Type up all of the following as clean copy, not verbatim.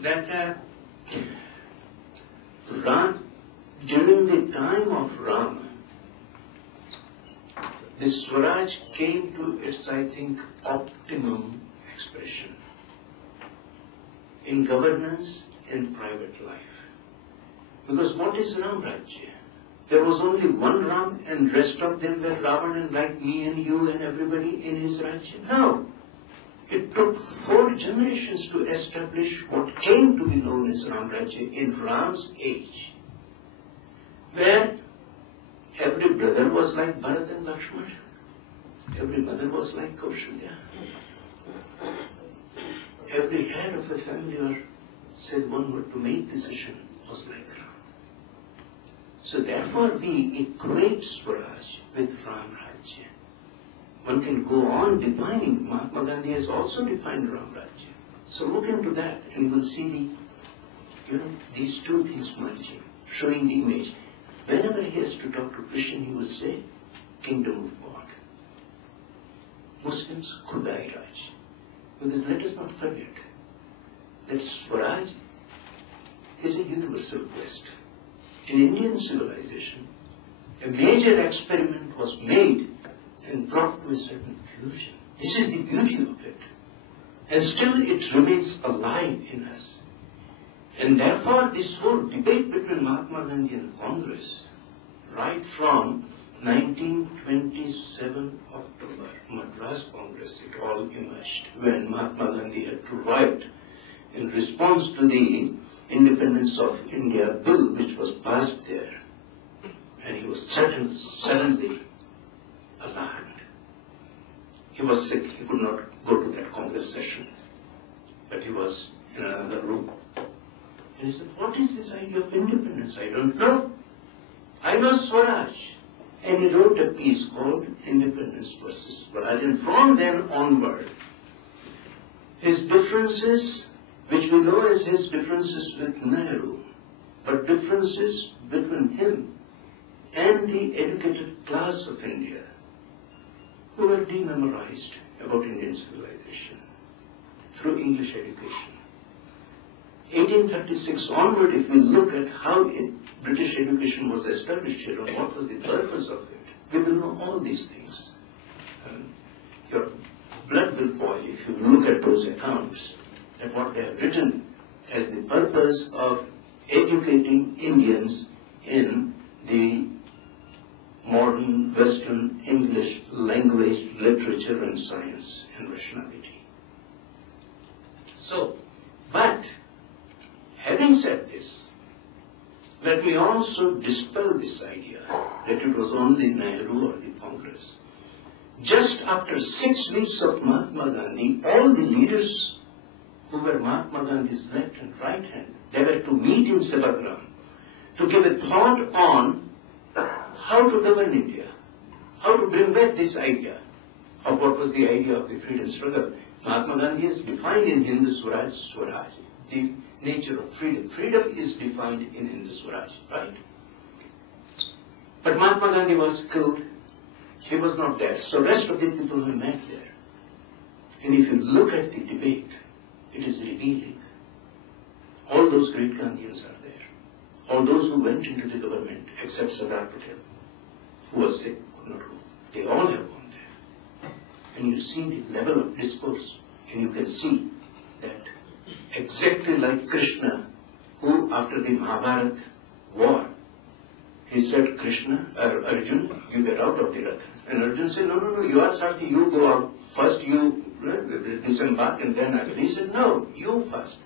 that during the time of Rama, the Swaraj came to its, I think, optimum expression in governance, in private life. Because what is Ram Rajya? There was only one Ram and rest of them were Ravana like me and you and everybody in his Rajya. No. It took 4 generations to establish what came to be known as Ram Rajya in Ram's age, where every brother was like Bharat and Lakshmana, every mother was like Kaushalya, every head of a family or said one word to make decision was like Ram. So therefore we equate Swaraj with Ram Rajya. One can go on defining. Mahatma Gandhi has also defined Ram Rajya. So look into that and you will see these two things merging, showing the image. Whenever he has to talk to Christian, he will say, Kingdom of God. Muslims, Khudai Raj. Because let us not forget that Swaraj is a universal quest. In Indian civilization, a major experiment was made and brought to a certain fusion. This is the beauty of it. And still it remains alive in us. And therefore this whole debate between Mahatma Gandhi and Congress, right from 1927 October, Madras Congress, it all emerged when Mahatma Gandhi had to write in response to the Independence of India bill which was passed there. And he was suddenly alarmed. He was sick, he could not go to that Congress session, but he was in another room. And he said, what is this idea of independence? I don't know. I know Swaraj. And he wrote a piece called Independence versus Swaraj. And from then onward, his differences, which we know as his differences with Nehru, but differences between him and the educated class of India, who were dememorized about Indian civilization through English education. 1836 onward, if we look at how British education was established here and what was the purpose of it, we will know all these things. Your blood will boil if you look at those accounts, at what they have written as the purpose of educating Indians in the modern Western English language, literature and science and rationality. So, but having said this, let me also dispel this idea that it was only Nehru or the Congress. Just after 6 weeks of Mahatma Gandhi, all the leaders who were Mahatma Gandhi's left and right hand, they were to meet in Sevagram to give a thought on how to govern India, how to bring back this idea of what was the idea of the freedom struggle. Mahatma Gandhi has defined in Hindu Swaraj, Swaraj, the nature of freedom. Freedom is defined in Hindu Swaraj, right? But Mahatma Gandhi was killed. He was not there. So rest of the people were met there. And if you look at the debate, it is revealing. All those great Gandhians are there. All those who went into the government, except Sardar Patel, who was sick, could not go. They all have gone there. And you see the level of discourse, and you can see that exactly like Krishna, who after the Mahabharata war, he said, Arjuna, you get out of the Rath. And Arjuna said, no, you are Sarthi, you go out. First you disembark and then I will. He said, no, you first.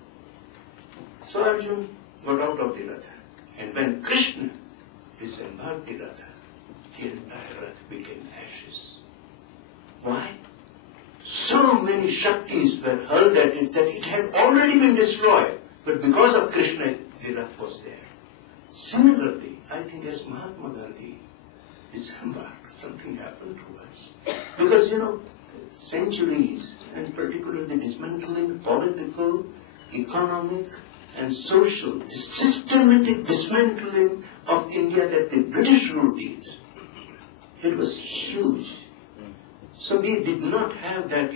So Arjuna got out of the Rath. And when Krishna disembarked the Rath, the entire Rath became ashes. Why? So many Shaktis were hurled at it that it had already been destroyed. But because of Krishna, the Rath was there. Similarly, I think as Mahatma Gandhi disembarked, something happened to us. Because, centuries, and particularly the dismantling political, economic, and social, the systematic dismantling of India that the British rule did, it was huge. So we did not have that,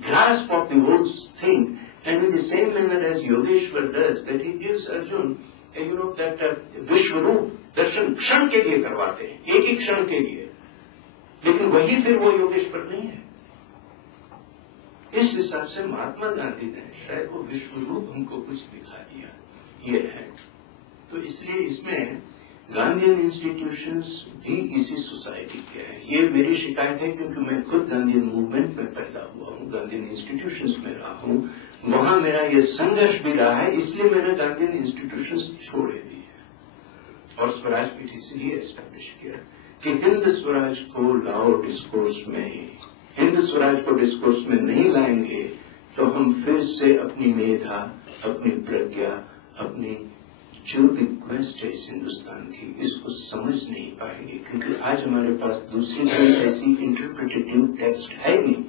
grasp of the whole thing. And in the same manner as Yogeshwar does, that he gives Arjun, that विश्वरूप दर्शन क्षण के लिए करवाते हैं, एक ही क्षण के लिए, लेकिन वही फिर वो योगेश्वर नहीं है। इस हिसाब से महात्मा गांधी ने शायद वो विश्वरूप हमको कुछ दिखा दिया, ये है। तो इसलिए इसमें गांधीयन इंस्टीट्यूशंस भी इसी सोसाइटी के हैं। ये मेरी शिकायत है क्योंकि मैं खुद गांधीयन मूवमेंट में पैदा हुआ हूँ, गांधीयन इंस्टीट्यूशंस में रहा हूँ, वहां मेरा ये संघर्ष भी रहा है, इसलिए मैंने गांधीयन इंस्टीट्यूशंस छोड़े भी हैं और स्वराज पीठ इसलिए एस्टेब्लिश किया कि हिंद स्वराज को लाओ डिस्कोर्स में। हिंद स्वराज को डिस्कोर्स में नहीं लाएंगे तो हम फिर से अपनी मेधा, अपनी प्रज्ञा, अपनी जो भी क्वेस्ट है इस हिंदुस्तान की, इसको समझ नहीं पाएंगे, क्योंकि आज हमारे पास दूसरी कोई ऐसी इंटरप्रिटेटिव टेक्स्ट है नहीं